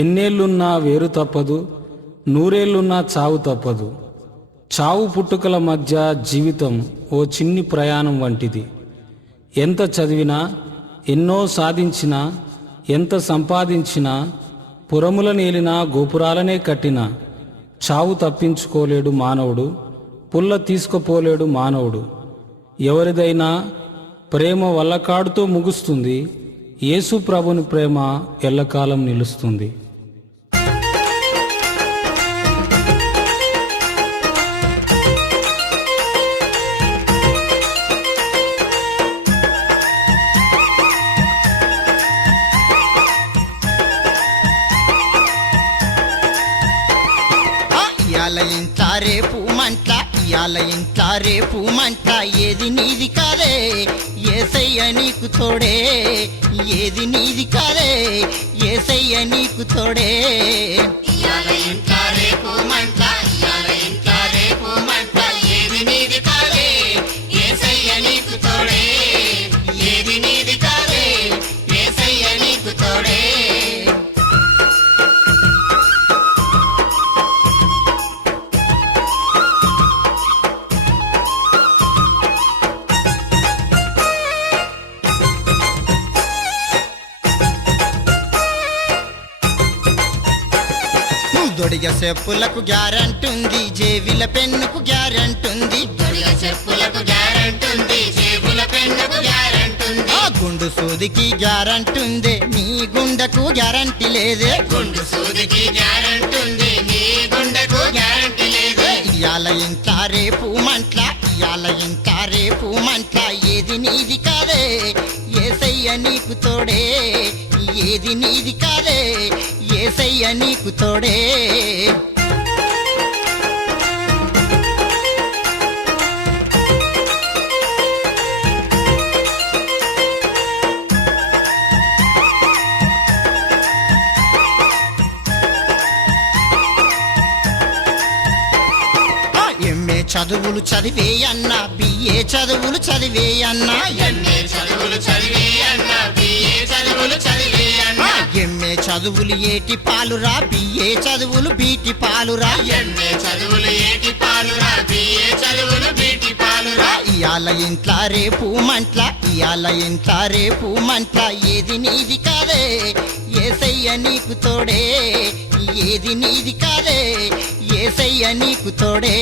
ఎన్నేళ్లున్నా వేరు తప్పదు, నూరేళ్లున్నా చావు తప్పదు. చావు పుట్టుకల మధ్య జీవితం ఓ చిన్ని ప్రయాణం వంటిది. ఎంత చదివినా, ఎన్నో సాధించినా, ఎంత సంపాదించినా, పురముల నేలినా, గోపురాలనే కట్టినా చావు తప్పించుకోలేడు మానవుడు, పుల్ల తీసుకుపోలేడు మానవుడు. ఎవరిదైనా ప్రేమ వల్లకాడుతో ముగుస్తుంది, యేసు ప్రభుని ప్రేమ ఎల్లకాలం నిలుస్తుంది. ఇయాల ఇంట రేపు మంట ఏది నీది కాదే యేసయ్య నీకు తోడే, ఏది నీది కాదే యేసయ్య నీకు తోడే. ఇయాల ఇంట రేపు మంట, ఇయాల ఇంట రేపు మంట ఏది నీది కాదే యేసయ్య నీకు తోడే, ఏది నీది కాదే యేసయ్య నీకు తోడే. దొడిగ చెప్పులకు గ్యారంటుంది, జేబుల పెన్నుకు గ్యారంటుంది. దొడిగ చెప్పులకు గ్యారంటుంది, జేబుల పెన్నుకు గ్యారంటుంది. ఆ గుండు సూదికి గ్యారంటుంది, నీ గుండెకు గ్యారంటీ లేదే. గుండు సూదికి గ్యారంటుంది, నీ గుండెకు గ్యారంటీ లేదే. ఇయాల ఇంట రేపు మంట్ల, ఇయాల ఇంట రేపు మంట్ల ఏది నీది కాదే యేసయ్య నీకు తోడే, ఏది నీది కాదే యేసయ్య నీకు తోడే. ఎంఏ చదువులు చదివే అన్నా, బిఏ చదువులు చదివే అన్నా, ఎంఏ చదువులు చదివే అన్నా, బిఏ చదువులు చదివే అన్నా. ఎంఏ చదువులు ఏటి పాలురా, బిఏ చదువులు బీటి పాలురా. ఎంఏ చదువులు ఏటి పాలురా, బిఏ చదువులు బీటి పాలురా. ఇయాల ఇంట్ల రేపు మంట్ల, ఇయాల ఇంట్ల రేపు మంట్ల ఏది నీది కాదే యేసయ్య నీకు తోడే, ఏది నీది కాదే యేసయ్య నీకు తోడే.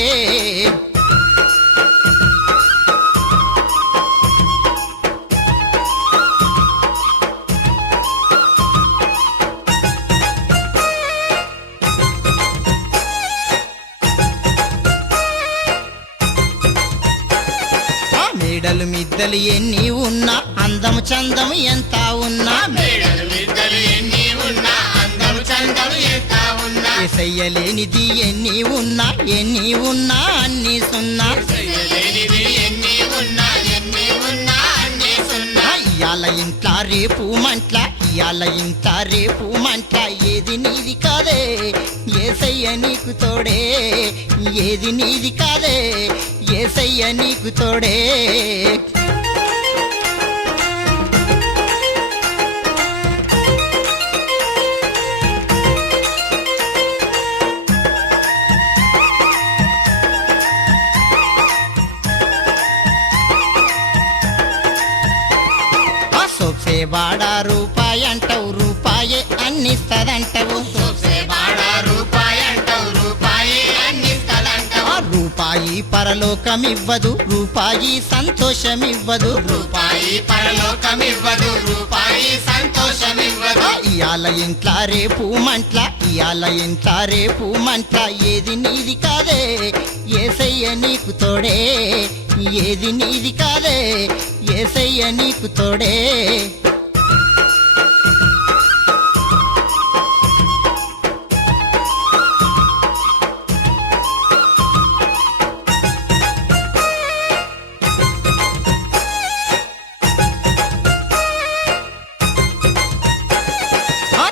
మేడలు మిద్దలు ఎన్ని ఉన్నా, అందము చందము ఎంత ఉన్నా, మేడలు మిద్దలు ఎన్ని ఉన్నా, అందము చందము ఎంత ఉన్నా, యేసయ్య లేనిది ఎన్ని ఉన్నా, ఎన్ని ఉన్నా అన్ని సున్నా, యేసయ్య లేనిది ఎన్ని ఉన్నా, ఎన్ని ఉన్నా అన్ని సున్నా. ఇయాల ఇంట్ల రేపు మంట్ల, ఇయాల ఇంట్ల రేపు మంట్ల ఏది నీది కాదే యేసయ్య నీకు తోడే, ఏది నీది కాదే యేసయ్య నీకు తోడే. సోప్సే వాడా రూపాయి అంటావు, రూపాయే అన్నిస్తదంటావు. సోప్సే వాడా రూపాయి అంటావు, రూపాయే అన్నిస్తదంటావు. రూపాయి పరలోకమివ్వదు, రూపాయి సంతోషమివ్వదు, రూపాయి పరలోకమివ్వదు, రూపాయి సంతోషమివ్వదు. ఇయాల ఇంట్ల రేపు మంట్ల, ఇయాల ఇంట్ల రేపు మంట్ల ఏది నీది కాదే యేసయ్య నీకు తోడే, ఏది నీది కాదే యేసయ్య నీకు తోడే.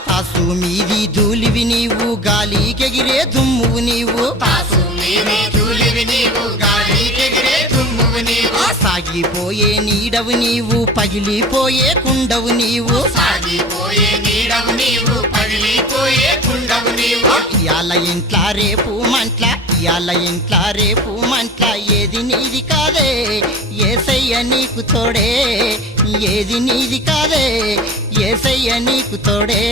తాసు మీది ధూళివి నీవు, గాలికెగిరే దుమ్మువు నీవు. తాసు మీది ధూళివి నీవు, గాలికెగిరే దుమ్మువు నీవు. సాగిపోయే నీడవు నీవు, పగిలిపోయే కుండవు నీవు. సాగిపోయే నీడవు నీవు, పగిలిపోయే ఇయాల ఇంట్లా రేపు మంట్ల ఇయాల ఇంట్లా రేపు మంట్ల ఏది నీది కాదే యేసయ్య నీకు తోడే ఏది నీది కాదే యేసయ్య నీకు తోడే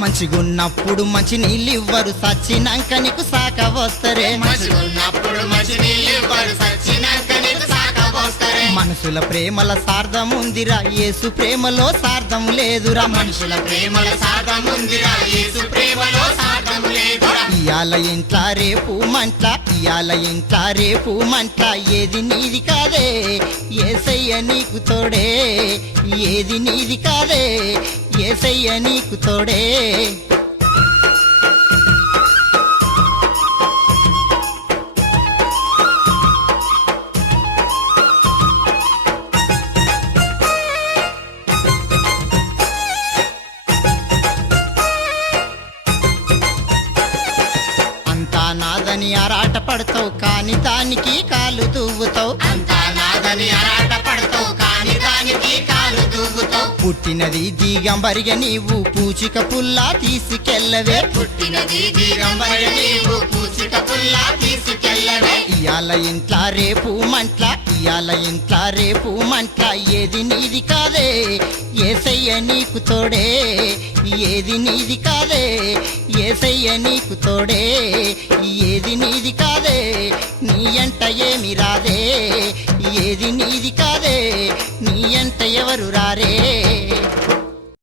మంచిగున్నప్పుడు మంచి నీళ్ళు ఇవ్వరు సచ్చినాక నీకు సాక వస్తరే మనుషుల ప్రేమల సార్థముందిరా యేసు ప్రేమలో సార్థం లేదురా మనుషుల ప్రేమల సార్థముందిరా యేసు ప్రేమలో సార్థం లేదురా ఇయాల ఇంట్లా రేపు మంట్ల ఇయాల ఇంట్లా రేపు మంట్ల ఏది నీది కాదే యేసయ్య నీకు తోడే ఏది నీది కాదే యేసయ్య నీకు తోడే అంతా నాదని ఆరాట పడతావు కాని దానికి కాలు దువ్వుతావు అంతా నాదని ఆరాట పడతావు కాని దానికి కాలు దూగుతావు పుట్టినది దిగంబరిగా నీవు పూచిక పుల్లా తీసుకెళ్ళవే పుట్టినది దిగంబరి నీవు పూసిక పుల్లా తీసుకెళ్ళవే ఇయాల ఇంట్లా రేపు మంట్ల ఇయాల ఇంట్లా రేపు మంట్ల ఏది నీది కాదే యేసయ్య నీకు తోడే ఏది నీది కాదే యేసయ్య నీకు తోడే ఏది నీది కాదే నీ ఎంట ఏమి రాదే ఏది నీది కాదే నీ ఎంట ఎవరు రారే